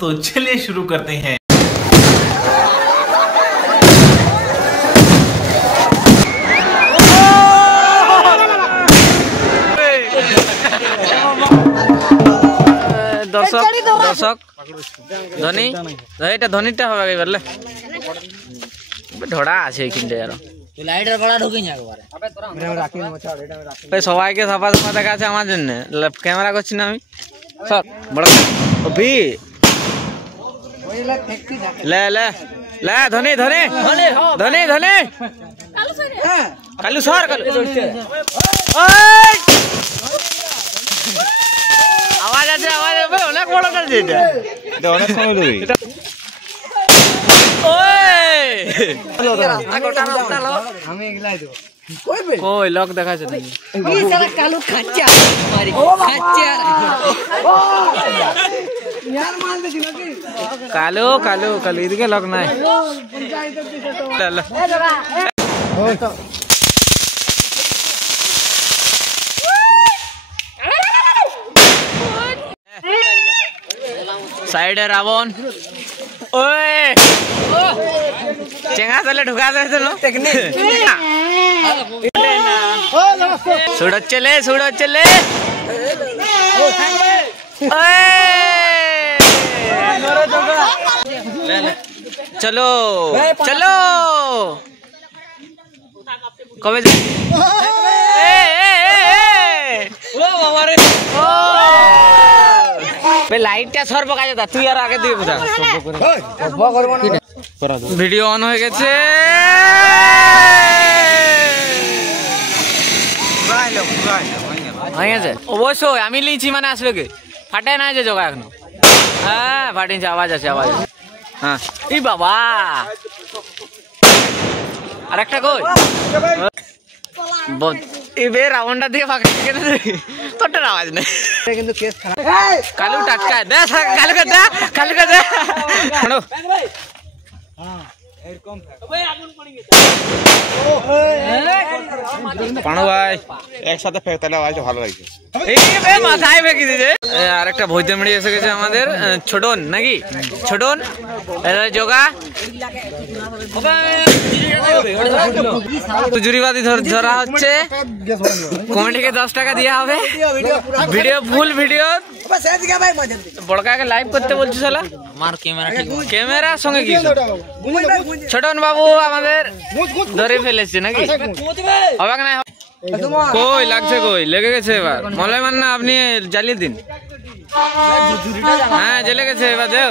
तो चलिए शुरू करते हैं। दर्शक दर्शक धनी এটা ধনিটা হবে এবারে ঢড়া আছে এইখানটা यार লাইটার বড়া ঢুকে না একবারে এটা রাখি মচা এটা রাখি ভাই সবাইকে সাফা সাফা দেখা আছে আমার জন্য ক্যামেরা করছি না আমি সব বড় ওবি লে লে লে ধনি ধনি ধনি ধনি কালু স্যার হ্যাঁ কালু স্যার কালু ওই আওয়াজ আছে আওয়াজ হবে অনেক বড় কাজ এটা এটা অনেক সময় ধরে ওই আগোটা নাও আমি এগলাই দেব কই লক দেখাছে নাকি এই সারা কালু খাচ্চা মারি খাচ্চা यार माल दे নাকি কালু কালু কালু এদিকে লক নাই साइड है रावण ओए चेंगा चले ढुका दे चलो सुड़ो चले चलो चलो कबे लाइट सर पका जाता तू यार आगे दिए बुझा वीडियो ऑन हो गेছে অবশ্যই আমি লিছি মানে আসবে কি ফাটে না যে জগা এখন হ্যাঁ ফাটিছে আওয়াজ আছে হ্যাঁ এই বাবা আরেকটা কই এবে রাউন্ডটা দিয়ে ফাঁকা কেন তোটার আওয়াজ নেই কিন্তু কেস খারাপ কালু টাটকা দে কালু কা দে শোনো হ্যাঁ এরকম ওই আগুন পড়ে গেছে পানো ভাই একসাথে ফেক তাহলে আওয়াজ ভালো লাগছে এই বে মাথায় ফেকি দিছে আরেকটা ভইতে মেড়ি এসে গেছে আমাদের ছোটন নাকি ছোটন এরা যোগা জুরিবাদি ধরা হচ্ছে কমেডিকে 10 টাকা দেওয়া হবে ভিডিও ফুল ভিডিও বড়কা কে লাইভ করতে বলছিস শালা আমার ক্যামেরা ঠিক ক্যামেরার সঙ্গে কি ছোটন বাবু আমাদের ধরে ফেলেছে নাকি হবে না কই লাগছে কই লেগে গেছে এবার মলয় মান না আপনি জ্বালিয়ে দিন হ্যাঁ জ্বলে গেছে এবার দেও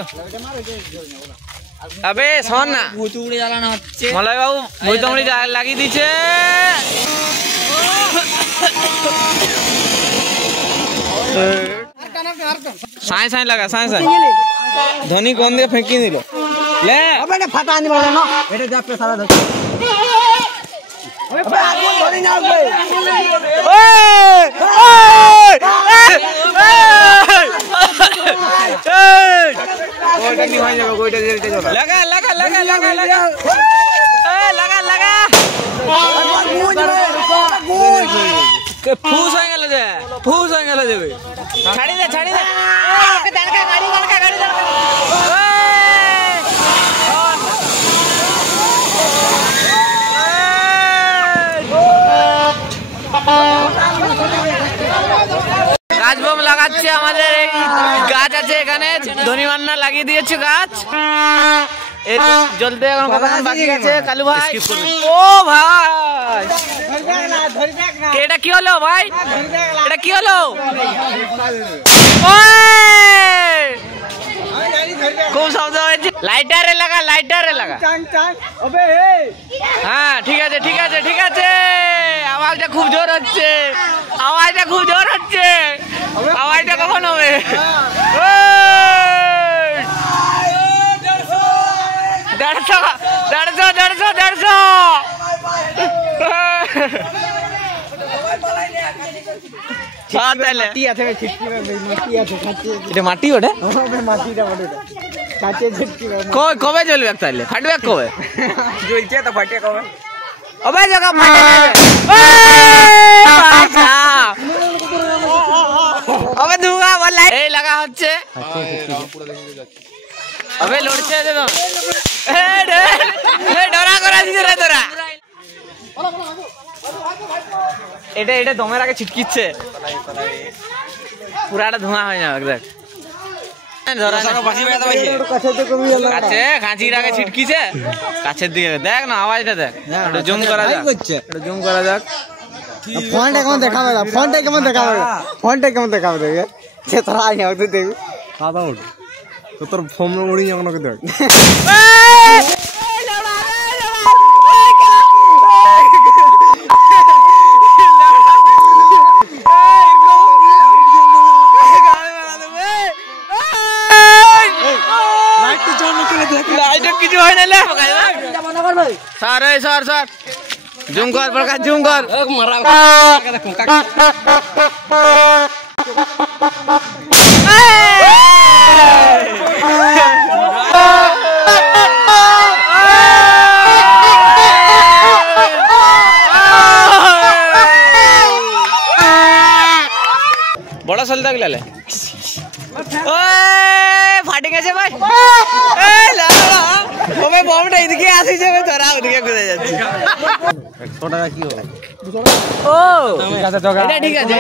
আবে শোন না ভুতুড়ি জ্বালানো হচ্ছে মলয় বাবু ভুতুড়ি লাগিয়ে দিয়েছে সাই সাই লাগা সাই সাই ধনী কোন দিয়ে ফেঁকি দিল লে আবে এটা ফাটা আনি বলে না এটা যা পেছাড়া ধর আবে আগুন ধরে না আগে ওই কোইটা নি হয়ে যাবে কোইটা জেলতে যাবে লাগা লাগা লাগা লাগা লাগা এই লাগা লাগা কে ফুস হয়ে গেল যাবে ছাড়ি দে দাঁড়কা গাড়ি গাছ বোম লাগাচ্ছে আমাদের এই গাছ আছে এখানে ধনী মান্না লাগিয়ে দিয়েছে গাছ এর জ্বলতে এখন কতক্ষণ বাকি আছে কালু ভাই ও ভাই এটা কি হলো ভাই এটা কি হলো খুব শব্দ হয়েছে লাইটারে লাগা হ্যাঁ ঠিক আছে আওয়াজটা খুব জোর হচ্ছে আওয়াজটা কখন হবে দেড়শো মাটি ওটা কবে জ্বলবে তাহলে ফাটবে কবে জ্বলছে তো ফাটে কবে अबे जगह अबे दूंगा वो लाइट লাগা হচ্ছে अबे লড়ছে দে তো ডরা করা দিছে রে তোরা এটা দমের আগে ছিটকিচ্ছে পুরাটা ধোঁয়া হয়ে যাবে দেখ কাছের আগে ছিটকিছে কাছের দিকে দেখ না আওয়াজটা দেখ জুম করা যাক ফোনটা কেমন দেখাবে সে তোরা আই তুই দেখবি খাওয়া উঠ তো তোর ফোন উড়ি যখন ওকে দেখ কিছু হয় না সর জুম কর প্রকাশ জুম কর বড় চলতে গেলে ফাটি গেছে ভাই বমটা এদিকে আসিছে তোরা ওদিকে ঘুরে যাচ্ছি 100 টাকা কি হবে ও ঠিক আছে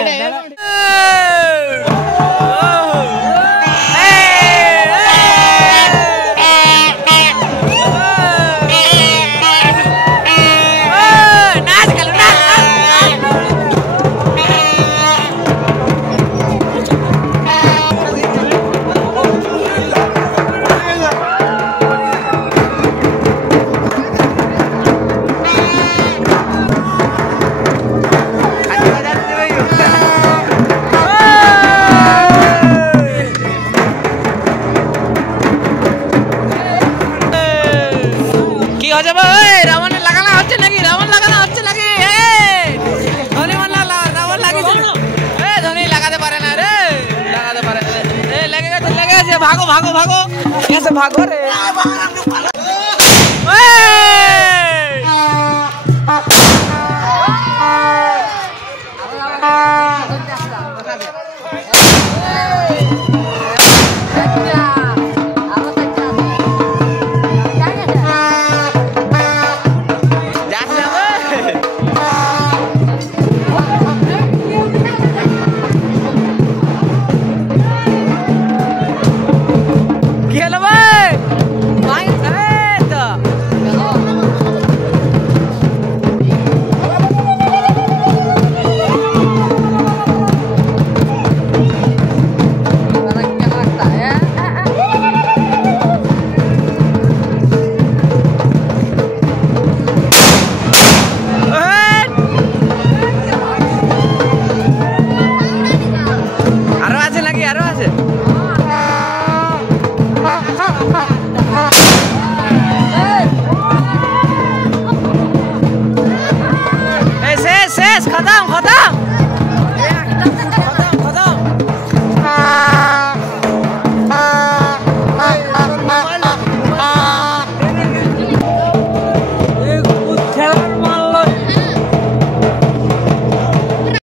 भागो भागो भागो कैसे भागो रे खत्म